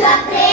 sua presença.